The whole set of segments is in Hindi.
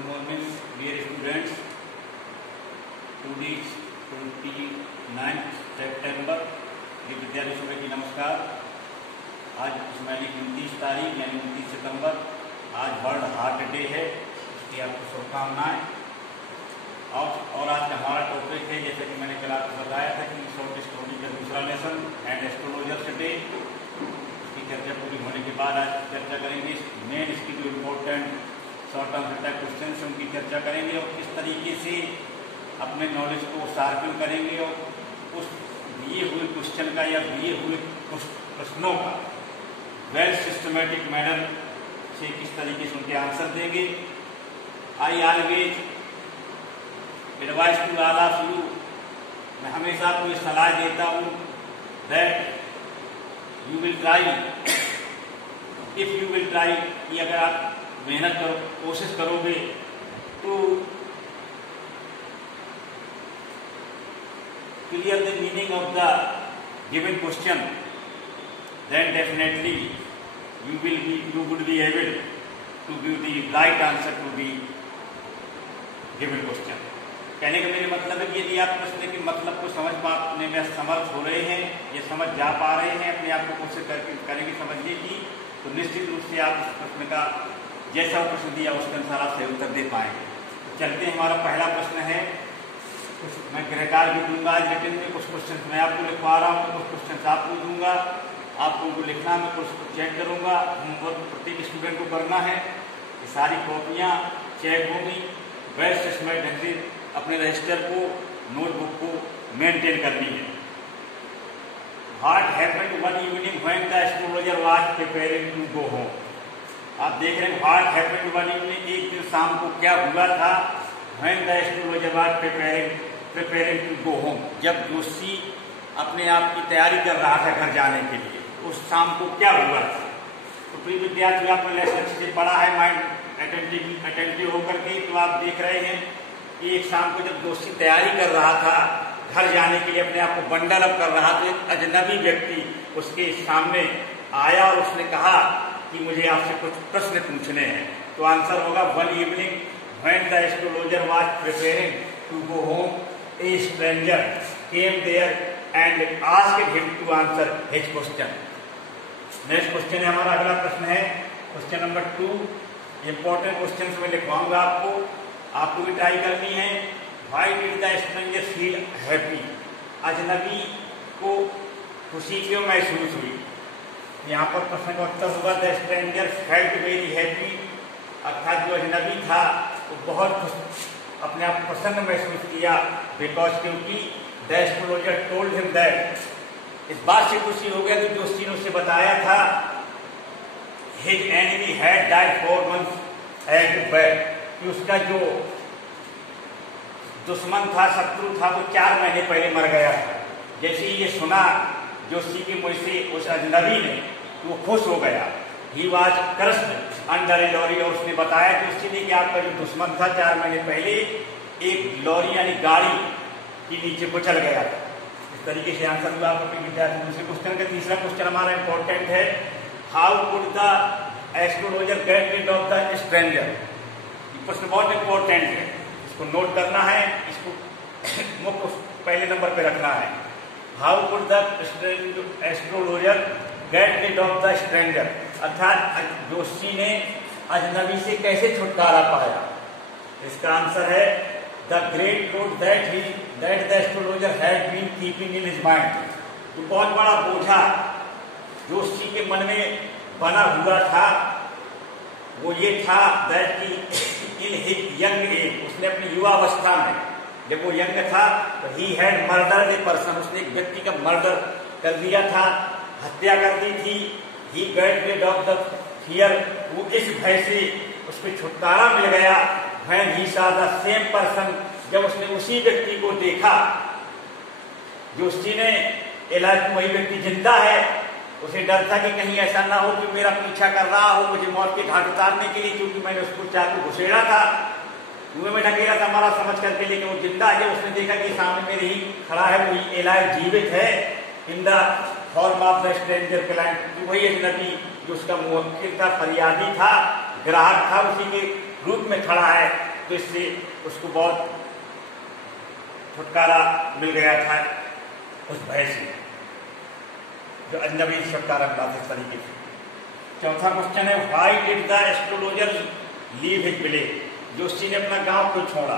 Good morning, dear students. Today is 29th September. विद्यालय सुबह की नमस्कार। आज इस्माइली 29 तारीख यानी 29 सितंबर आज वर्ल्ड हार्ट डे है। इसकी आपको शुभकामनाएं। और आज का हमारा टॉपिक है, जैसे कि मैंने कल आपको बताया था कि शॉर्ट स्टोरी का दूसरा लेसन एंड एस्ट्रोलॉजर्स डे। इसकी चर्चा पूरी होने के बाद आज चर्चा करेंगे। मेन इसकी जो important short answer type question से उनकी चर्चा करेंगे और किस तरीके से अपने नॉलेज को शार्पन करेंगे और उस दिए हुए क्वेश्चन का या दिए हुए प्रश्नों का वेल सिस्टमेटिक मैनर से किस तरीके से उनके आंसर देंगे। I always advise to all of you, मैं हमेशा आपको ये सलाह देता हूँ that you will try, if you will try, कि अगर आप मेहनत करो, कोशिश करोगे तो clear the meaning of the given question, then definitely you would be able to give the right answer to the given question. कहने का मेरे मतलब है कि यदि आप प्रश्न के मतलब को समझ पाने में समर्थ हो रहे हैं या समझ जा पा रहे हैं, अपने आप को कोशिश करेंगे समझने की, तो निश्चित रूप से आप उस प्रश्न का जैसा प्रश्न दिया उसके अनुसार आप सही उत्तर दे पाएंगे। तो चलते हैं, हमारा पहला प्रश्न है। मैं गृहकार्य भी दूंगा आज रिटन में, कुछ क्वेश्चन मैं आपको लिखवा रहा हूँ, कुछ क्वेश्चन आपको दूंगा, आपको उनको लिखना, मैं कुछ चेक करूंगा। होमवर्क प्रत्येक स्टूडेंट को करना है। ये सारी कॉपियाँ चेक होंगी, वेल सिस्टमेटिक ढंग से अपने रजिस्टर को, नोटबुक को मेंटेन करनी है। What happened one evening when the astrologer was preparing to go home. आप देख रहे हैं व्हाट हैपेंड वन इवनिंग, एक दिन शाम को क्या हुआ था। When the astrologer was preparing to go home, जब जोशी अपने आप की तैयारी कर रहा था घर जाने के लिए, उस शाम को क्या हुआ था। तो प्रिय विद्यार्थी, आपने लेसन अच्छे से पढ़ा है, माइंड अटेंटिव होकर के, तो आप देख रहे हैं कि एक शाम को जब जोशी तैयारी कर रहा था घर जाने के लिए, अपने आप को बंडल अप कर रहा, तो एक अजनबी व्यक्ति उसके सामने आया और उसने कहा कि मुझे आपसे कुछ प्रश्न पूछने हैं। तो आंसर होगा one evening when the astrologer was preparing to go home, a stranger came there and asked him to answer his question. Next question है हमारा, अगला प्रश्न है क्वेश्चन नंबर 2। इंपॉर्टेंट क्वेश्चन मैं लिखवाऊंगा आपको भी ट्राई करनी है। Why did the stranger feel happy? अजनबी को खुशी क्यों महसूस हुई। यहाँ पर प्रश्न का उत्तर होगा the stranger felt very happy, अर्थात जो अजनबी था वो बहुत खुश, अपने आप प्रसन्न महसूस किया। बिकॉज क्योंकि the astrologer told him that, इस बात से खुशी हो गया कि जोशी ने उसे बताया था his enemy had died 4 months back, कि उसका जो दुश्मन था, शत्रु था, वो 4 महीने पहले मर गया था। जैसे ही ये सुना जोशी के मुंह से उस अजनबी ने, तो वो खुश हो गया। He was crushed under a lorry, और उसने बताया कि उसने कि आपका जो दुश्मन था 4 महीने पहले एक लॉरी यानी गाड़ी के नीचे कुचल गया था। इस तरीके से आंसर हुआ आपके विद्यार्थी। दूसरे क्वेश्चन का तीसरा क्वेश्चन हमारा इंपॉर्टेंट है। How could the astrologer get rid of the stranger. ये प्रश्न बहुत इंपॉर्टेंट है, इसको नोट करना है, इसको मुख्य पहले नंबर पे रखना है। How could the astrologer get rid of the stranger, अर्थात जोशी ने अजनबी से कैसे छुटकारा पाया। इसका आंसर है the great load that the astrologer had been keeping in his mind. तो बहुत बड़ा बोझा जोशी के मन में बना हुआ था, वो ये था दैट की इन हिज यंग एज, उसने अपनी युवावस्था में, जब वो यंग था तो he had murder a person, उसने एक व्यक्ति का मर्डर कर दिया था, हत्या कर दी थी। He get rid of the fear, वो इस भय से उसको छुटकारा मिल गया। When he saw the same person, जब उसने उसी व्यक्ति को देखा, जोशी ने इलाज में वही व्यक्ति जिंदा है, उसे डर था कि कहीं ऐसा ना हो कि मेरा पीछा कर रहा हो मुझे मौत के घाट उतारने के लिए, क्योंकि मैंने उसको चाकू घुसेड़ा था, कुएं में ढकेला था हमारा समझ करके, लेकिन वो जिंदा है। जब उसने देखा कि सामने मेरे ही खड़ा है, वही इलाज जीवित है, in the form of the stranger client, वही अजनबी जो उसका मुवक्किल था, फरियादी था, ग्राहक था, उसी के रूप में खड़ा है, तो इससे उसको बहुत छुटकारा मिल गया था उस भय से, जो अजनबी छुटकारा मिला था इस तरीके से। चौथा क्वेश्चन है, why did the astrologer leave his village? Joshi ने अपना गांव क्यों छोड़ा?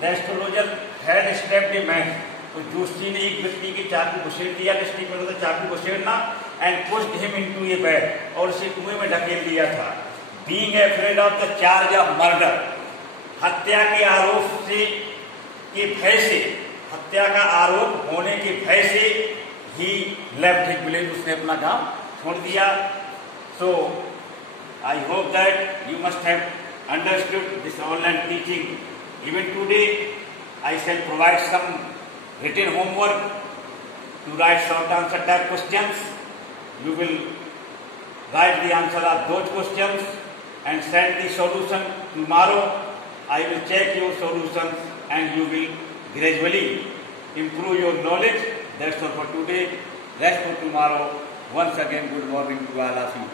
The astrologer had stepped a man, तो जोशी ने एक व्यक्ति की चाकू घुसेड़ दिया, डिस्ट्रिक्ट में तो चाकू घुसेड़ना, and pushed him into a bed, और उसे कुएं में ढकेल दिया था। Being afraid of the charge of murder, हत्या के आरोप से के भय से, हत्या का आरोप होने के भय से ही लेफ्ट हिज विलेज, उसने अपना गांव छोड़ दिया। So I hope that you must have understood this online teaching. Even today I shall provide some written homework to write short answer type questions. You will write the answer of those questions and send the solution tomorrow. I will check your solutions and you will gradually improve your knowledge. That's all for today. Rest for tomorrow. Once again, good morning to all of you.